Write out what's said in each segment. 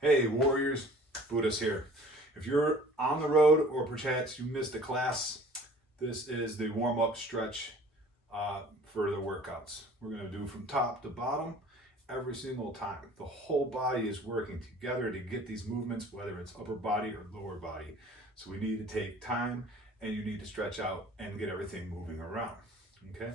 Hey warriors, Buddhist here. If you're on the road or perchance you missed a class, this is the warm-up stretch for the workouts. We're going to do from top to bottom every single time. The whole body is working together to get these movements, whether it's upper body or lower body. So we need to take time and you need to stretch out and get everything moving around. Okay,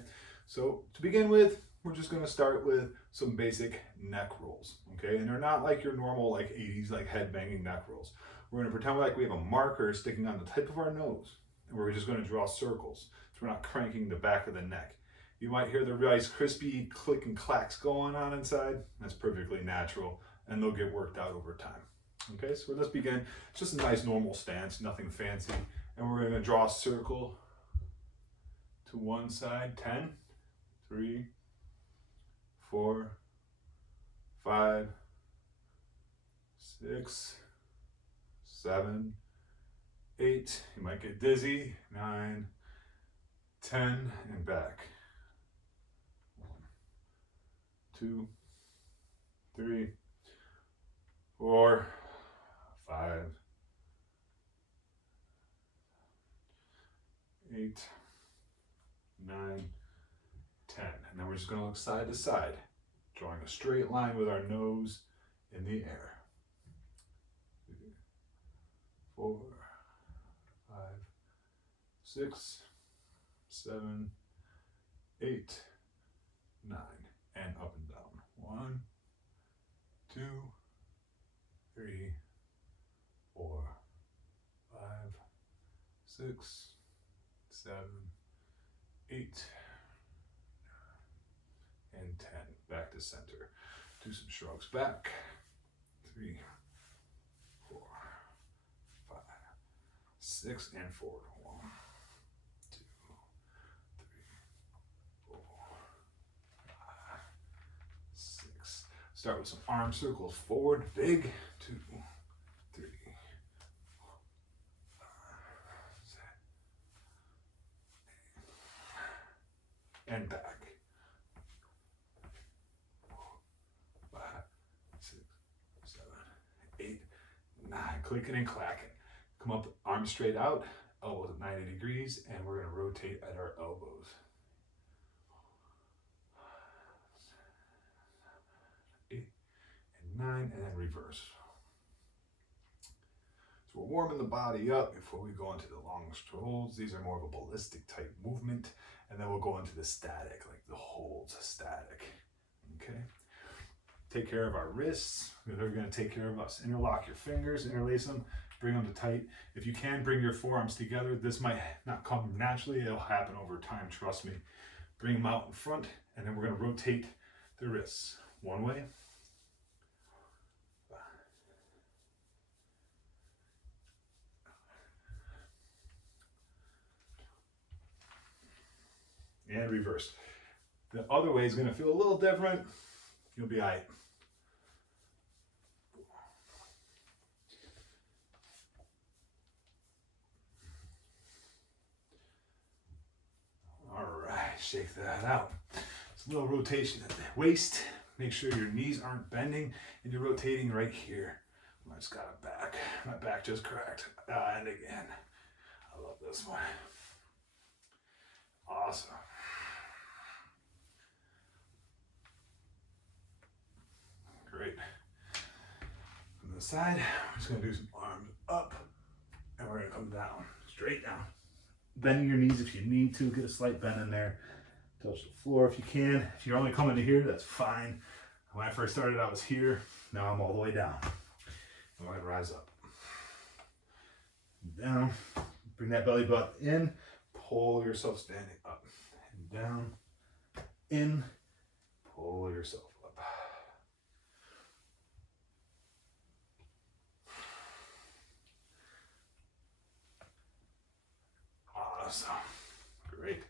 so to begin with, we're just going to start with some basic neck rolls. Okay, and they're not like your normal like 80s like head banging neck rolls. We're going to pretend like we have a marker sticking on the tip of our nose, and we're just going to draw circles so we're not cranking the back of the neck. You might hear the Rice crispy click and clacks going on inside. That's perfectly natural, and they'll get worked out over time. Okay, so let's begin. It's just a nice normal stance, nothing fancy, and we're going to draw a circle to one side. 10, 3, 4, 5, 6, 7, 8. You might get dizzy. 9, 10, and back. 1, 2, 3, 4, 5, 8, 9, 10. And then we're just going to look side to side, drawing a straight line with our nose in the air. 4, 5, 6, 7, 8, 9, and up and down. 1, 2, 3, 4, 5, 6, 7, 8, and 10. Back to center. Do some shrugs back. 3, 4, 5, 6, and forward. 1, 2, 3, 4, 5, 6. Start with some arm circles forward, big. 2, 3, 4, 5, 6, and back. 4, 5, 6, 7, 8, 9. Clicking and clacking. Come up, arms straight out, elbows at 90 degrees, and we're going to rotate at our elbows. 8 and 9, and then reverse. So we're warming the body up before we go into the long strolls. These are more of a ballistic type movement, and then we'll go into the static, like the holds static. Okay. Take care of our wrists. They're going to take care of us. Interlock your fingers, interlace them, bring them to tight. If you can, bring your forearms together. This might not come naturally. It'll happen over time, trust me. Bring them out in front, and then we're going to rotate the wrists. One way. And reverse. The other way is going to feel a little different. You'll be all right. All right, shake that out. It's a little rotation at the waist. Make sure your knees aren't bending and you're rotating right here. I just got it back. My back just cracked. And again. I love this one. Awesome. Great. From the side, I'm just going to do some arms up, and we're going to come down, straight down. Bending your knees if you need to, get a slight bend in there. Touch the floor if you can. If you're only coming to here, that's fine. When I first started, I was here. Now I'm all the way down. I'm going to rise up. Down. Bring that belly button in. Pull yourself standing up. And down. In. Pull yourself up. Awesome. Great.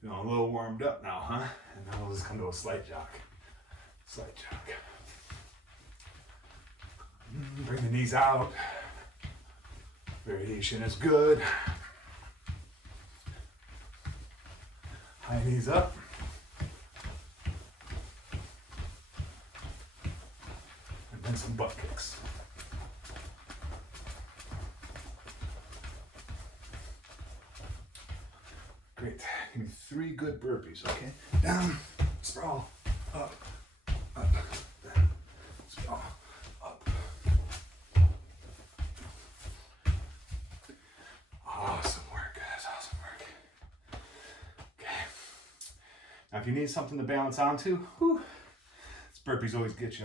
Feeling a little warmed up now, huh? And now we'll just come to a slight jog. Slight jog. Bring the knees out. Variation is good. High knees up. And and some butt kicks. Great. Give me 3 good burpees, okay? Down, sprawl, up, down, sprawl, up. Awesome work, guys. Awesome work. Okay. Now, if you need something to balance onto, this burpees always get you.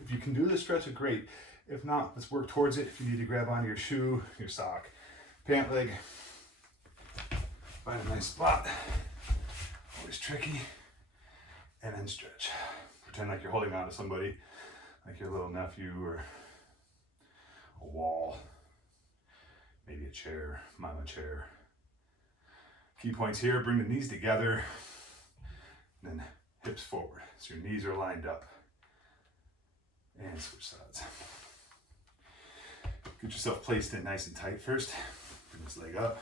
If you can do this stretch, great. If not, let's work towards it. If you need to grab onto your shoe, your sock, pant leg, find a nice spot. Always tricky. And then stretch. Pretend like you're holding on to somebody, like your little nephew or a wall, maybe a chair, mama chair. Key points here, bring the knees together, then hips forward. So your knees are lined up. And switch sides. Get yourself placed in nice and tight first. Bring this leg up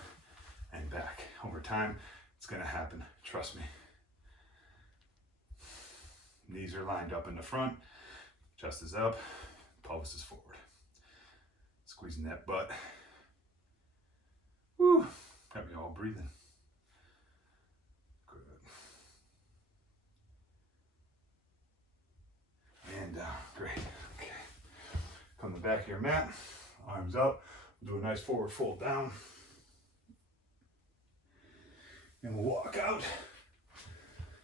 and back. Over time, it's gonna happen, trust me. Knees are lined up in the front, chest is up, pelvis is forward. Squeezing that butt. Woo, got me all breathing. Good. And down, great, okay. Come to the back of your mat, arms up, do a nice forward fold down. And we'll walk out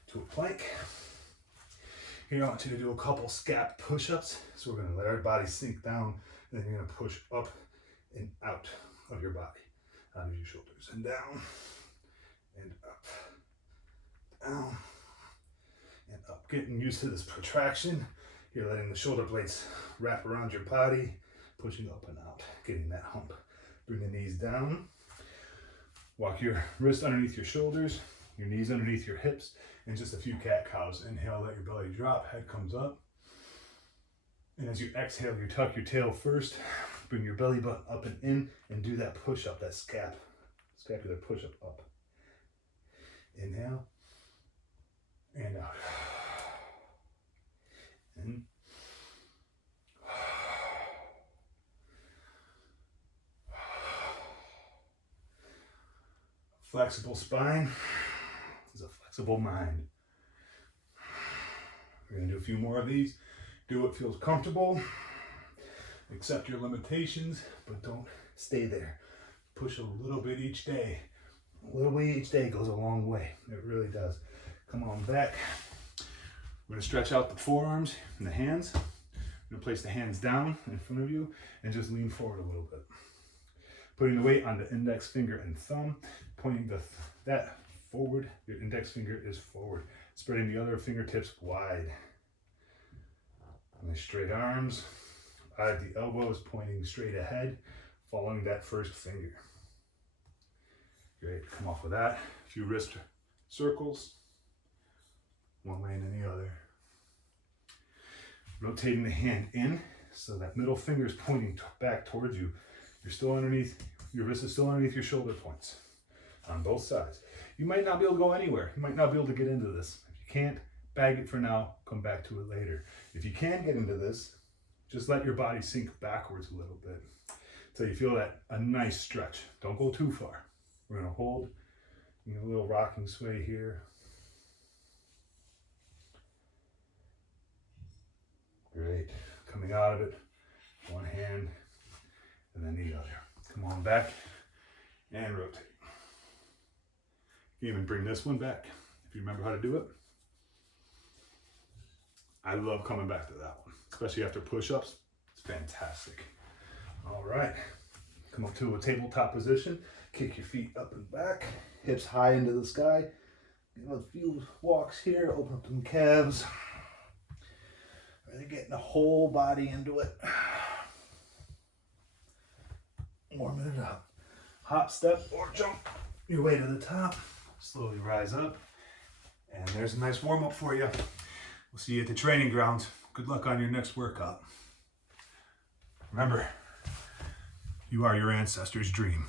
to a plank. Here I want you to do a couple scap push-ups. So we're gonna let our body sink down, and then you're gonna push up and out of your body, out of your shoulders, and down, and up, down, and up. Getting used to this protraction. You're letting the shoulder blades wrap around your body, pushing up and out, getting that hump. Bring the knees down. Walk your wrist underneath your shoulders, your knees underneath your hips, and just a few cat cows. Inhale, let your belly drop, head comes up. And as you exhale, you tuck your tail first, bring your belly button up and in, and do that push up, that scapular push up. Inhale, and out. In. Flexible spine is a flexible mind. We're going to do a few more of these. Do what feels comfortable. Accept your limitations, but don't stay there. Push a little bit each day. A little bit each day goes a long way. It really does. Come on back. We're going to stretch out the forearms and the hands. We're going to place the hands down in front of you and just lean forward a little bit. Putting the weight on the index finger and thumb, pointing that forward. Your index finger is forward. Spreading the other fingertips wide. Nice straight arms. Eye at the elbows, pointing straight ahead, following that first finger. Great, come off with that. A few wrist circles, one way and then the other. Rotating the hand in, so that middle finger is pointing back towards you. You're still underneath, your wrist is still underneath your shoulder points on both sides. You might not be able to go anywhere. You might not be able to get into this. If you can't, bag it for now, come back to it later. If you can get into this, just let your body sink backwards a little bit until you feel that a nice stretch. Don't go too far. We're gonna hold, a little rocking sway here. Great, coming out of it, one hand and then the other. Come on back and rotate. You can even bring this one back if you remember how to do it. I love coming back to that one, especially after push-ups. It's fantastic. All right, come up to a tabletop position. Kick your feet up and back, hips high into the sky. Give a few walks here, open up them calves. Really getting the whole body into it. Warming it up. Hop, step, or jump your way to the top. Slowly rise up. And there's a nice warm-up for you. We'll see you at the training grounds. Good luck on your next workout. Remember, you are your ancestors' dream.